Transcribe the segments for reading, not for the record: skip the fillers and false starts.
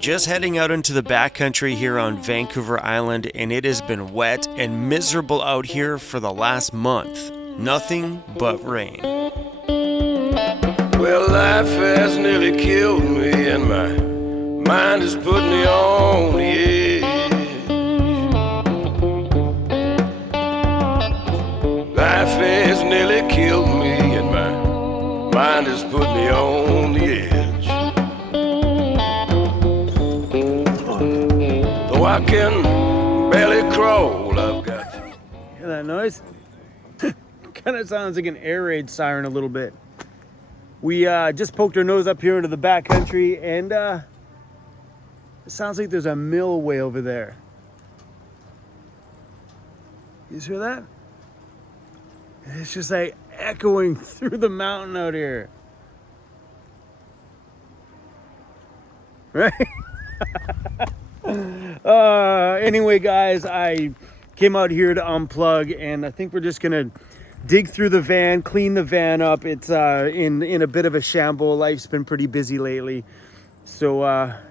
Just heading out into the backcountry here on Vancouver Island, and it has been wet and miserable out here for the last month. Nothing but rain. Well, life has nearly killed me, and my mind has put me on the edge. Life has nearly killed me, and my mind has put me on the edge. Though I can barely crawl, I've got to. Hear that noise? Kind of sounds like an air raid siren a little bit. We just poked our nose up here into the backcountry, and it sounds like there's a mill way over there. You just hear that? It's just like echoing through the mountain out here. Right? Anyway, guys, I came out here to unplug, and I think we're just gonna dig through the van, clean the van up. It's in a bit of a shambles. Life's been pretty busy lately. So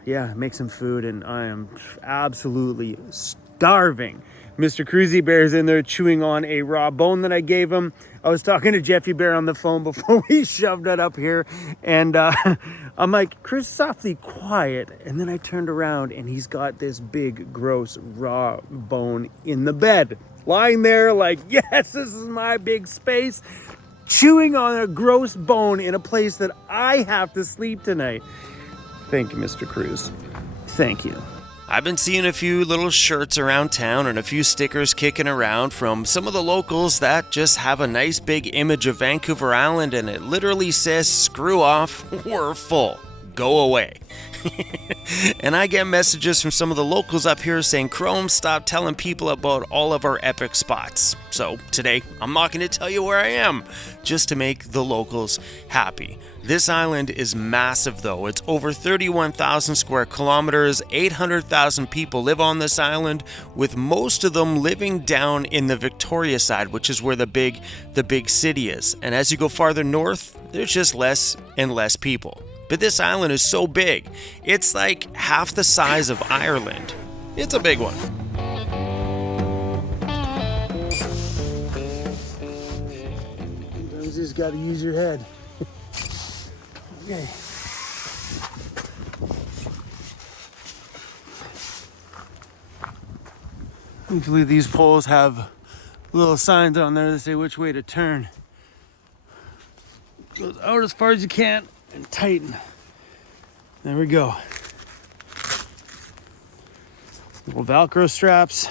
yeah, make some food, and I am absolutely starving. Mr. CRUZ Bear's in there chewing on a raw bone that I gave him. I was talking to Jeffy Bear on the phone before we shoved it up here, and I'm like, CRUZ, softly quiet. And then I turned around, and he's got this big, gross, raw bone in the bed, lying there like, yes, this is my big space, chewing on a gross bone in a place that I have to sleep tonight. Thank you, Mr. CRUZ. Thank you. I've been seeing a few little shirts around town and a few stickers kicking around from some of the locals that just have a nice big image of Vancouver Island, and it literally says, "Screw off, we're full, go away." And I get messages from some of the locals up here saying, "Chrome, stop telling people about all of our epic spots." So today, I'm not going to tell you where I am, just to make the locals happy. This island is massive though. It's over 31,000 square kilometers, 800,000 people live on this island, with most of them living down in the Victoria side, which is where the big city is. And as you go farther north, there's just less and less people. But this island is so big, it's like half the size of Ireland. It's a big one. Sometimes you just gotta use your head. Okay. Usually these poles have little signs on there that say which way to turn. Goes out as far as you can and tighten. There we go. Little Velcro straps.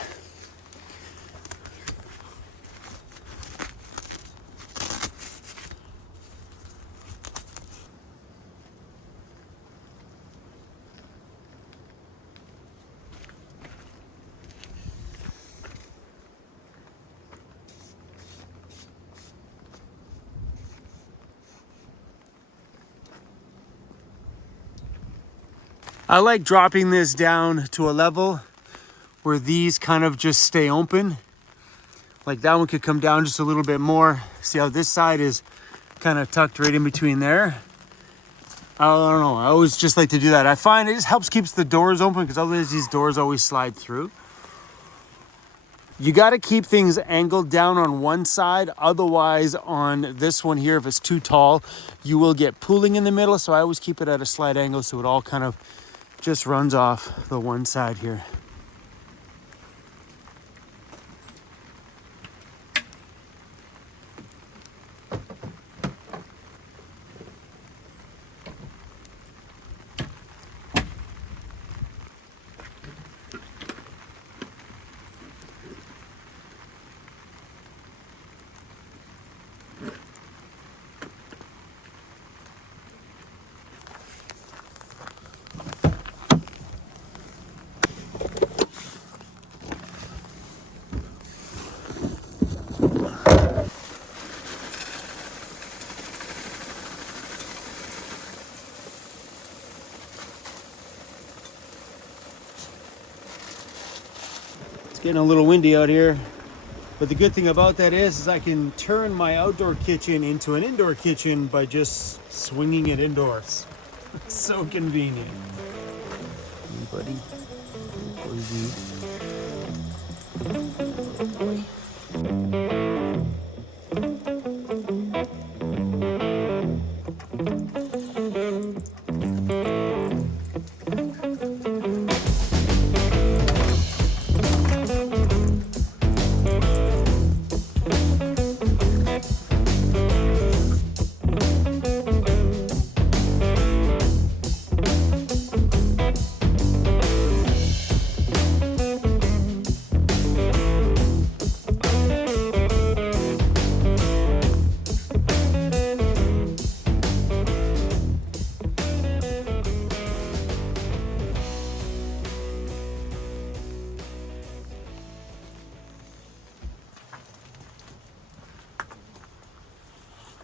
I like dropping this down to a level where these kind of just stay open. Like that one could come down just a little bit more. See how this side is kind of tucked right in between there? I don't know, I always just like to do that. I find it just helps keeps the doors open, because otherwise these doors always slide through. You got to keep things angled down on one side, otherwise on this one here, if it's too tall, you will get pooling in the middle. So I always keep it at a slight angle so it all kind of just runs off the one side here. It's getting a little windy out here, but the good thing about that is I can turn my outdoor kitchen into an indoor kitchen by just swinging it indoors. It's so convenient. buddy. Cozy.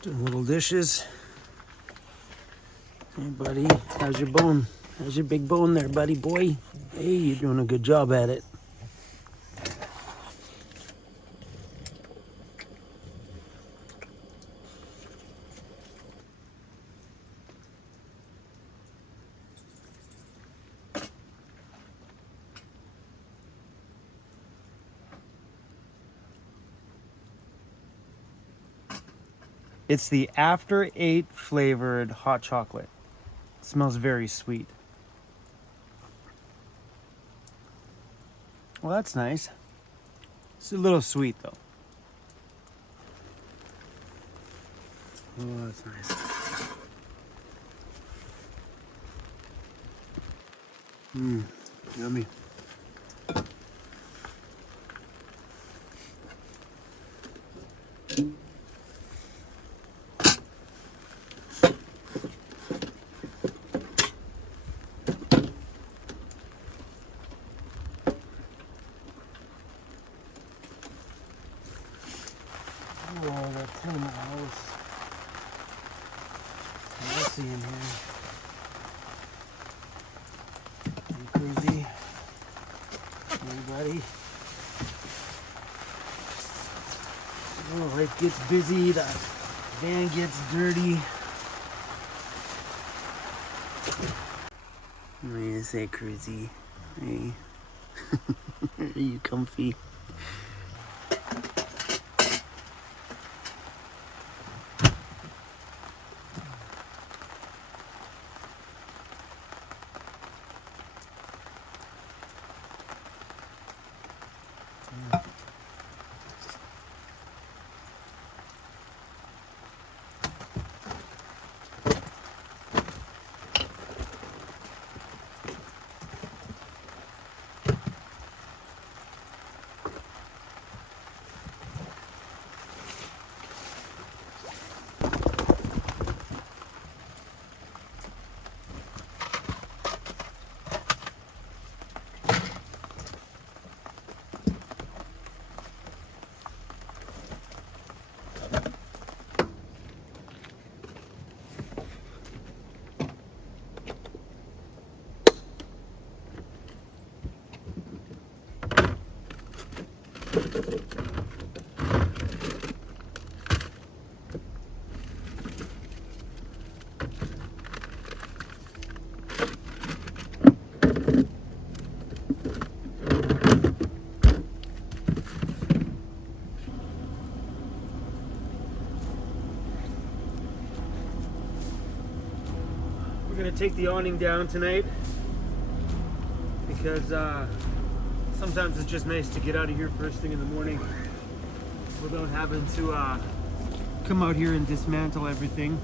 Doing little dishes. Hey, buddy, how's your bone? How's your big bone there, buddy boy? Hey, you're doing a good job at it. It's the After 8 flavored hot chocolate. It smells very sweet. Well, that's nice. It's a little sweet though. Oh, that's nice. Yummy. Oh, that tin in the house. Messy in here. Hey, Cruzy. Hey, buddy. Oh, life gets busy. The van gets dirty. What do you say, Cruzy? Hey. Are you comfy? We're gonna take the awning down tonight because sometimes it's just nice to get out of here first thing in the morning without having to come out here and dismantle everything.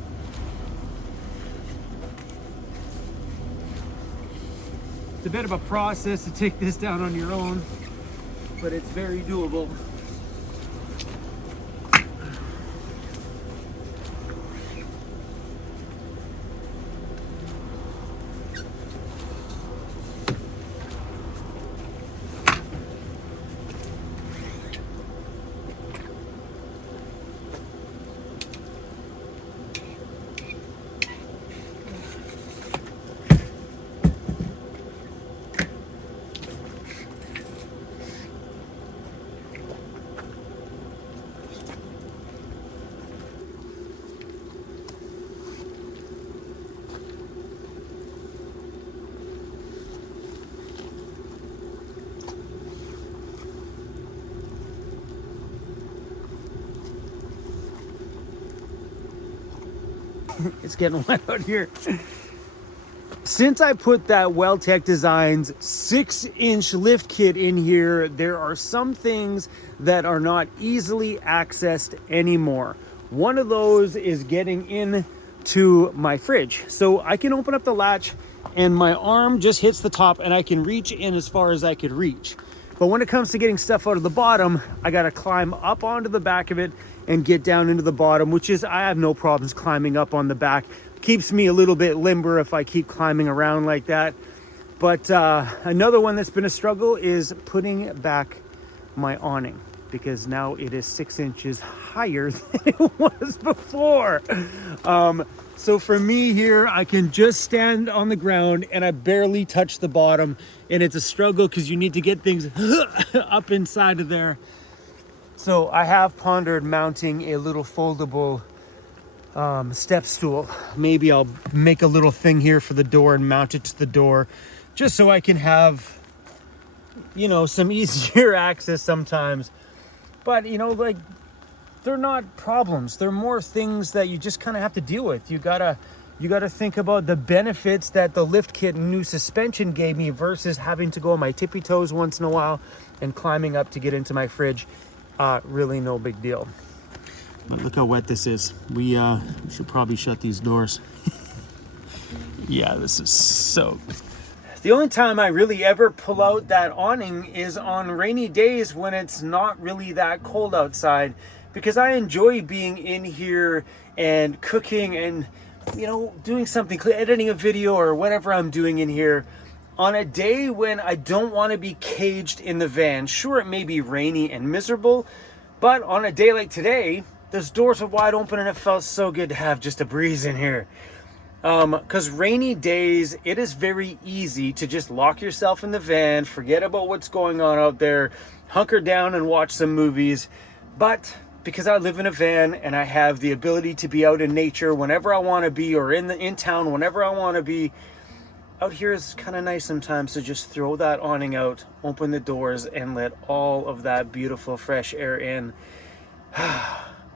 It's a bit of a process to take this down on your own, but it's very doable. It's getting wet out here. Since I put that Welltech Designs 6-inch lift kit in here, there are some things that are not easily accessed anymore. One of those is getting into my fridge. So I can open up the latch and my arm just hits the top and I can reach in as far as I could reach. But when it comes to getting stuff out of the bottom, I gotta climb up onto the back of it and get down into the bottom, which is, I have no problems climbing up on the back. Keeps me a little bit limber if I keep climbing around like that. But another one that's been a struggle is putting back my awning, because now it is 6 inches higher than it was before. So for me here, I can just stand on the ground and I barely touch the bottom, and it's a struggle because you need to get things up inside of there. So I have pondered mounting a little foldable step stool. Maybe I'll make a little thing here for the door and mount it to the door, just so I can have, you know, some easier access sometimes. But, you know, like, they're not problems. They're more things that you just kind of have to deal with. You gotta think about the benefits that the lift kit and new suspension gave me versus having to go on my tippy toes once in a while and climbing up to get into my fridge. Really no big deal. But look how wet this is. We should probably shut these doors. Yeah, this is soaked. The only time I really ever pull out that awning is on rainy days when it's not really that cold outside, because I enjoy being in here and cooking and, you know, doing something, editing a video or whatever I'm doing in here. On a day when I don't want to be caged in the van, sure, it may be rainy and miserable, but on a day like today, those doors are wide open and it felt so good to have just a breeze in here. Because rainy days, it is very easy to just lock yourself in the van, forget about what's going on out there, hunker down and watch some movies. But because I live in a van and I have the ability to be out in nature whenever I want to be, or in town whenever I want to be, out here is kind of nice sometimes to just throw that awning out, open the doors, and let all of that beautiful fresh air in.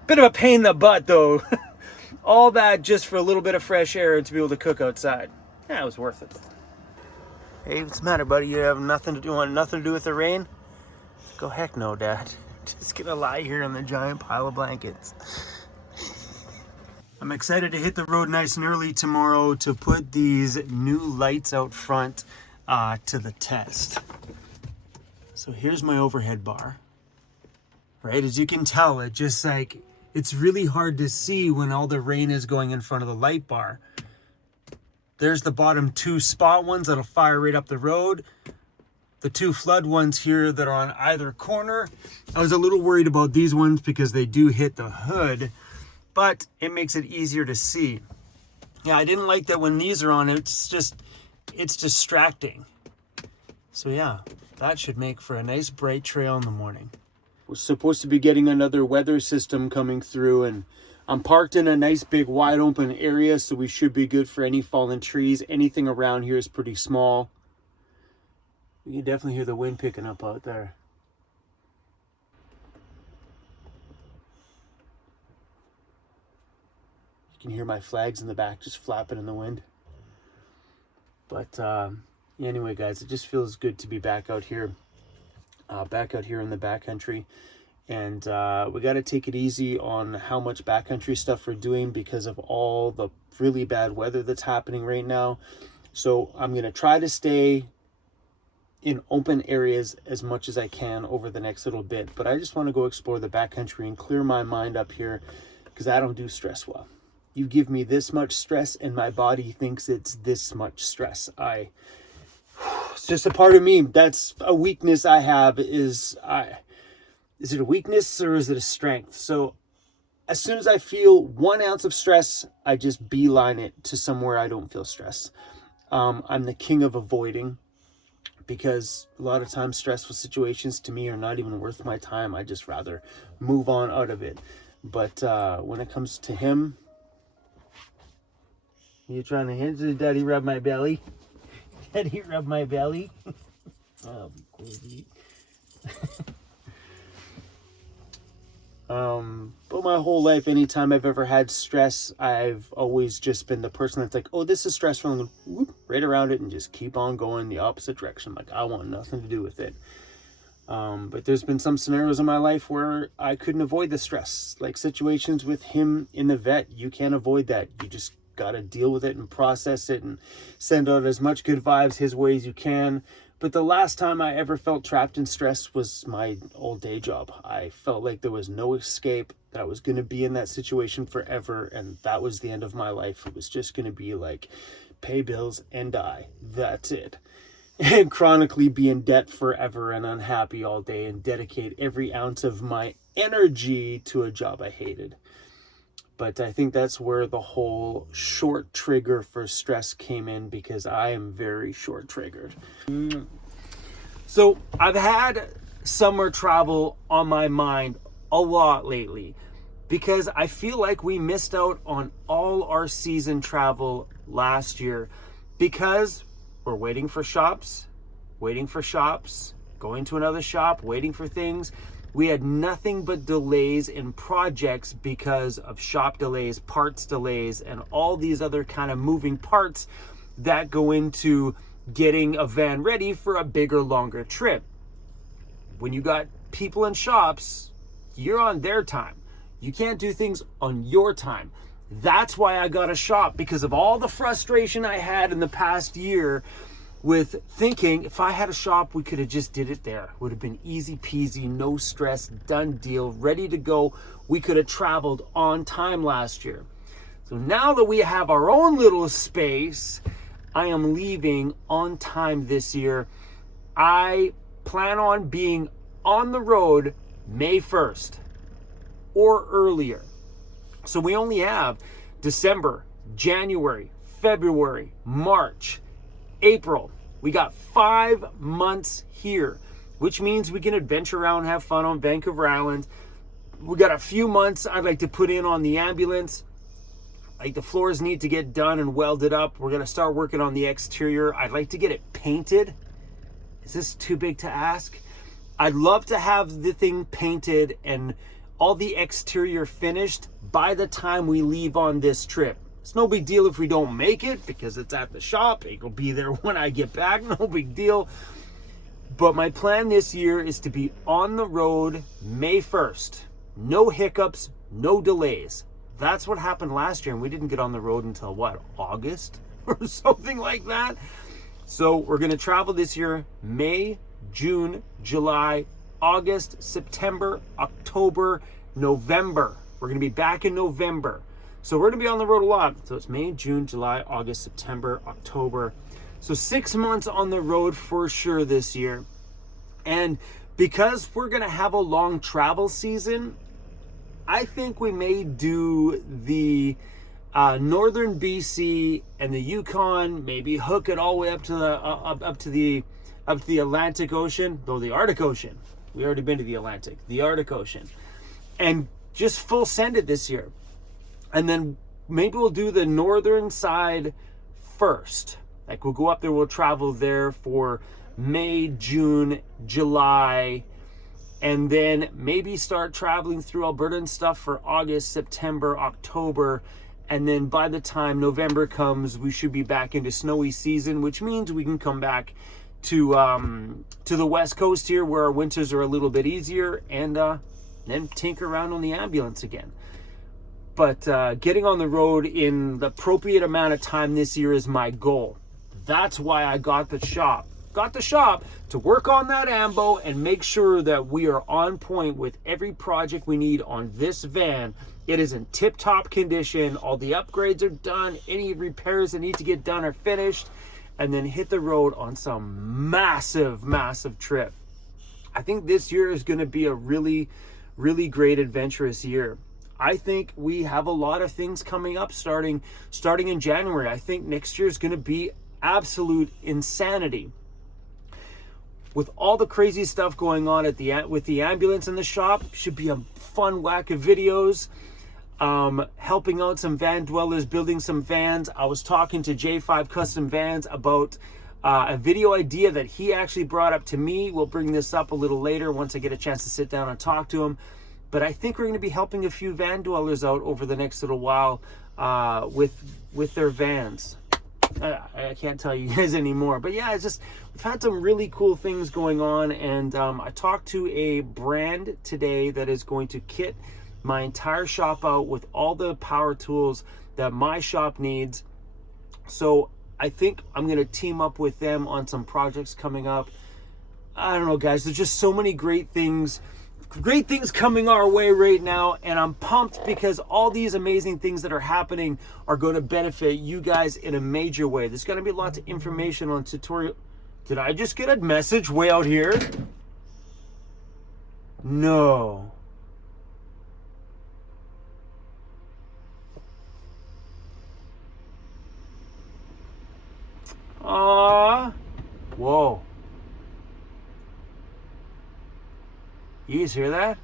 Bit of a pain in the butt though. All that just for a little bit of fresh air and to be able to cook outside. Yeah, it was worth it. Hey, what's the matter, buddy? You have nothing to do, want nothing to do with the rain? Go heck no, Dad. Just gonna lie here on the giant pile of blankets. I'm excited to hit the road nice and early tomorrow to put these new lights out front to the test. So here's my overhead bar. Right, as you can tell, it just like, it's really hard to see when all the rain is going in front of the light bar. There's the bottom two spot ones that'll fire right up the road. The two flood ones here that are on either corner. I was a little worried about these ones because they do hit the hood, but it makes it easier to see. Yeah, I didn't like that when these are on, it's distracting. So yeah, that should make for a nice bright trail in the morning. We're supposed to be getting another weather system coming through, and I'm parked in a nice big wide open area, so we should be good for any fallen trees. Anything around here is pretty small. You can definitely hear the wind picking up out there. You can hear my flags in the back just flapping in the wind. But anyway, guys, it just feels good to be back out here. Back out here in the backcountry, and we got to take it easy on how much backcountry stuff we're doing because of all the really bad weather that's happening right now. So I'm going to try to stay in open areas as much as I can over the next little bit, but I just want to go explore the backcountry and clear my mind up here because I don't do stress well. You give me this much stress and my body thinks it's this much stress. It's just a part of me. That's a weakness I have. Is it a weakness or is it a strength? So as soon as I feel 1 ounce of stress, I just beeline it to somewhere I don't feel stress. I'm the king of avoiding because a lot of times stressful situations to me are not even worth my time. I just rather move on out of it. But when it comes to him, you trying to hint at Daddy rub my belly? Daddy rub my belly. Oh, baby. But my whole life, anytime I've ever had stress, I've always just been the person that's like, oh, this is stressful, and whoop, right around it and just keep on going the opposite direction. Like, I want nothing to do with it. But there's been some scenarios in my life where I couldn't avoid the stress, like situations with him in the vet. You can't avoid that. You just got to deal with it and process it and send out as much good vibes his way as you can. But the last time I ever felt trapped in stress was my old day job. I felt like there was no escape, that I was going to be in that situation forever, and that was the end of my life. It was just going to be like pay bills and die. That's it. And chronically be in debt forever and unhappy all day and dedicate every ounce of my energy to a job I hated. But I think that's where the whole short trigger for stress came in, because I am very short triggered. So I've had summer travel on my mind a lot lately, because I feel like we missed out on all our season travel last year, because we're waiting for shops, going to another shop, waiting for things. We had nothing but delays in projects because of shop delays, parts delays, and all these other kind of moving parts that go into getting a van ready for a bigger, longer trip. When you got people in shops, you're on their time. You can't do things on your time. That's why I got a shop, because of all the frustration I had in the past year with thinking if I had a shop, we could have just did it there. Would have been easy peasy, no stress, done deal, ready to go. We could have traveled on time last year. So now that we have our own little space, I am leaving on time this year. I plan on being on the road May 1st or earlier. So we only have December, January, February, March, April. We got 5 months here, which means we can adventure around, have fun on Vancouver Island. We got a few months I'd like to put in on the ambulance. Like, the floors need to get done and welded up. We're going to start working on the exterior. I'd like to get it painted. Is this too big to ask? I'd love to have the thing painted and all the exterior finished by the time we leave on this trip. It's no big deal if we don't make it, because it's at the shop. It'll be there when I get back. No big deal. But my plan this year is to be on the road May 1st. No hiccups, no delays. That's what happened last year, and we didn't get on the road until what, August or something like that? So we're going to travel this year May, June, July, August, September, October, November. We're going to be back in November. So we're going to be on the road a lot. So it's May, June, July, August, September, October. So 6 months on the road for sure this year. And because we're going to have a long travel season, I think we may do the northern BC and the Yukon, maybe hook it all the way up to the Atlantic Ocean, though the Arctic Ocean. We already been to the Atlantic, the Arctic Ocean. And just full send it this year. And then maybe we'll do the northern side first. Like, we'll go up there, we'll travel there for May, June, July, and then maybe start traveling through Alberta and stuff for August, September, October. And then by the time November comes, we should be back into snowy season, which means we can come back to the West Coast here, where our winters are a little bit easier, and then tinker around on the ambulance again. But getting on the road in the appropriate amount of time this year is my goal. That's why I got the shop. To work on that ambo and make sure that we are on point with every project we need on this van. It is in tip-top condition. All the upgrades are done. Any repairs that need to get done are finished. And then hit the road on some massive, massive trip. I think this year is going to be a really, really great adventurous year. I think we have a lot of things coming up starting in January. I think next year is going to be absolute insanity. With all the crazy stuff going on with the ambulance in the shop, should be a fun whack of videos. Helping out some van dwellers, building some vans. I was talking to J5 Custom Vans about a video idea that he actually brought up to me. We'll bring this up a little later once I get a chance to sit down and talk to him. But I think we're going to be helping a few van dwellers out over the next little while with their vans. I can't tell you guys anymore, but yeah, it's just, we've had some really cool things going on, and I talked to a brand today that is going to kit my entire shop out with all the power tools that my shop needs. So I think I'm going to team up with them on some projects coming up. I don't know, guys, there's just so many great things coming our way right now, and I'm pumped because all these amazing things that are happening are going to benefit you guys in a major way. There's going to be lots of information on tutorial. Did I just get a message way out here? No. Whoa. You guys hear that?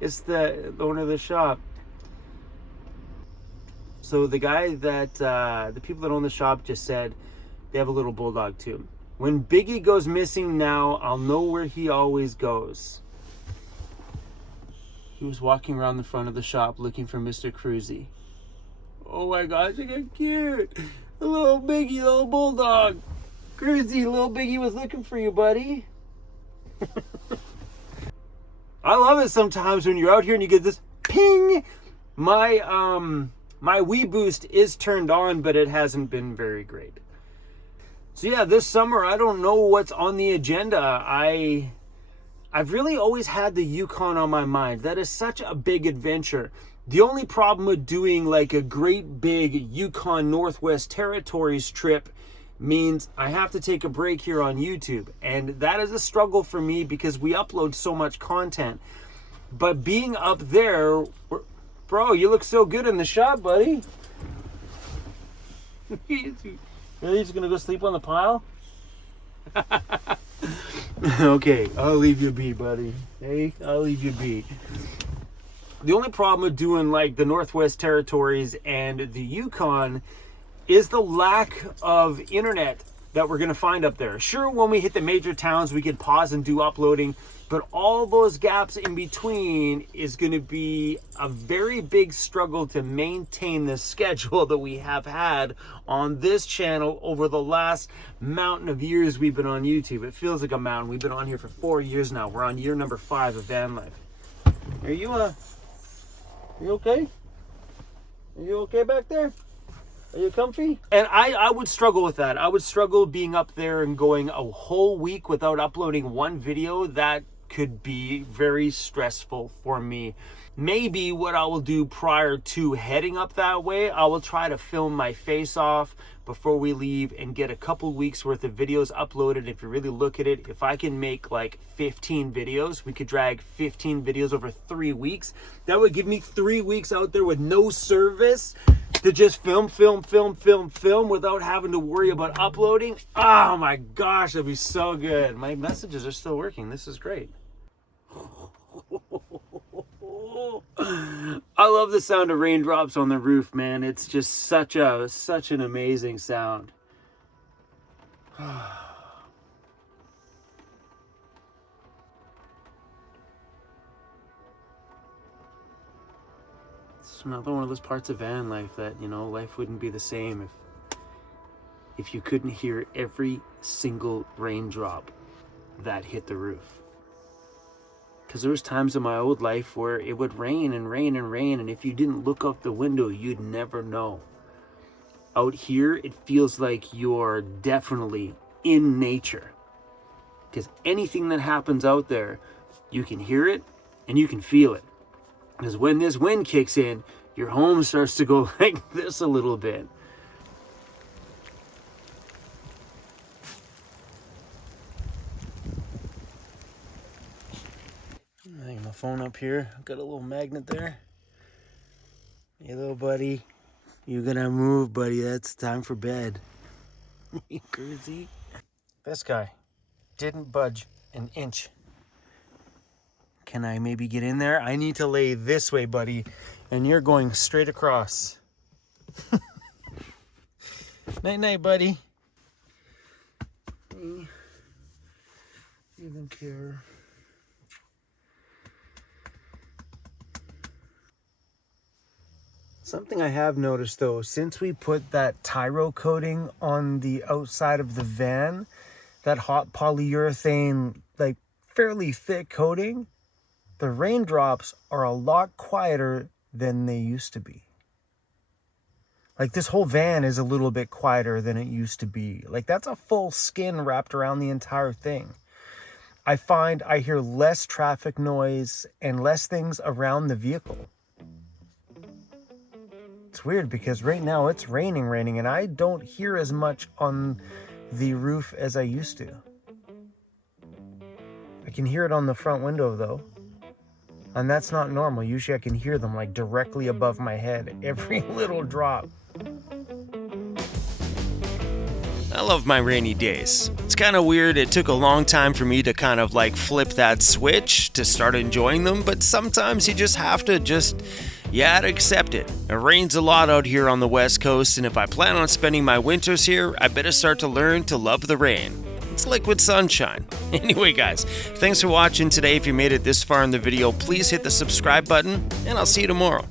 It's the owner of the shop. So the guy that, the people that own the shop just said they have a little bulldog too. When Biggie goes missing now, I'll know where he always goes. He was walking around the front of the shop looking for Mr. CRUZ. Oh my gosh, look how cute. A little Biggie, little bulldog. CRUZ, little Biggie was looking for you, buddy. I love it sometimes when you're out here and you get this ping. My Wii Boost is turned on, but it hasn't been very great. So yeah, this summer, I don't know what's on the agenda. I've really always had the Yukon on my mind. That is such a big adventure. The only problem with doing like a great big Yukon Northwest Territories trip means I have to take a break here on YouTube. And that is a struggle for me because we upload so much content. But being up there, bro, you look so good in the shot, buddy. Really just gonna go sleep on the pile? Okay, I'll leave you be, buddy. Hey, I'll leave you be. The only problem with doing like the Northwest Territories and the Yukon is the lack of internet that we're going to find up there. Sure, when we hit the major towns, we can pause and do uploading, but all those gaps in between is going to be a very big struggle to maintain the schedule that we have had on this channel over the last mountain of years we've been on YouTube. It feels like a mountain. We've been on here for 4 years now. We're on year number 5 of van life. Are you okay? Are you okay back there? Are you comfy? And I would struggle with that. I would struggle being up there and going a whole week without uploading one video. That could be very stressful for me. Maybe what I will do prior to heading up that way, I will try to film my face off before we leave and get a couple weeks worth of videos uploaded. If you really look at it, if I can make like 15 videos, we could drag 15 videos over 3 weeks. That would give me 3 weeks out there with no service to just film without having to worry about uploading. Oh my gosh, that'd be so good. My messages are still working. This is great. I love the sound of raindrops on the roof, man. It's just such an amazing sound. It's another one of those parts of van life that, you know, life wouldn't be the same if you couldn't hear every single raindrop that hit the roof. Because there was times in my old life where it would rain and rain and rain, and if you didn't look out the window, you'd never know. Out here, it feels like you're definitely in nature. Because anything that happens out there, you can hear it and you can feel it. Because when this wind kicks in, your home starts to go like this a little bit. My phone up here, I've got a little magnet there. Hey little buddy, you gonna move, buddy? That's time for bed. Crazy. This guy didn't budge an inch. Can I maybe get in there? I need to lay this way, buddy, and you're going straight across. Night night, buddy. You don't care. Something I have noticed though, since we put that Tyro coating on the outside of the van, that hot polyurethane, like fairly thick coating, the raindrops are a lot quieter than they used to be. Like this whole van is a little bit quieter than it used to be. Like that's a full skin wrapped around the entire thing. I find I hear less traffic noise and less things around the vehicle. It's weird because right now it's raining, and I don't hear as much on the roof as I used to. I can hear it on the front window though. And that's not normal. Usually I can hear them like directly above my head, every little drop. I love my rainy days. It's kind of weird. It took a long time for me to kind of like flip that switch to start enjoying them, but sometimes you just have to accept it. It rains a lot out here on the West Coast, and if I plan on spending my winters here, I better start to learn to love the rain. It's liquid sunshine. Anyway, guys, thanks for watching today. If you made it this far in the video, please hit the subscribe button, and I'll see you tomorrow.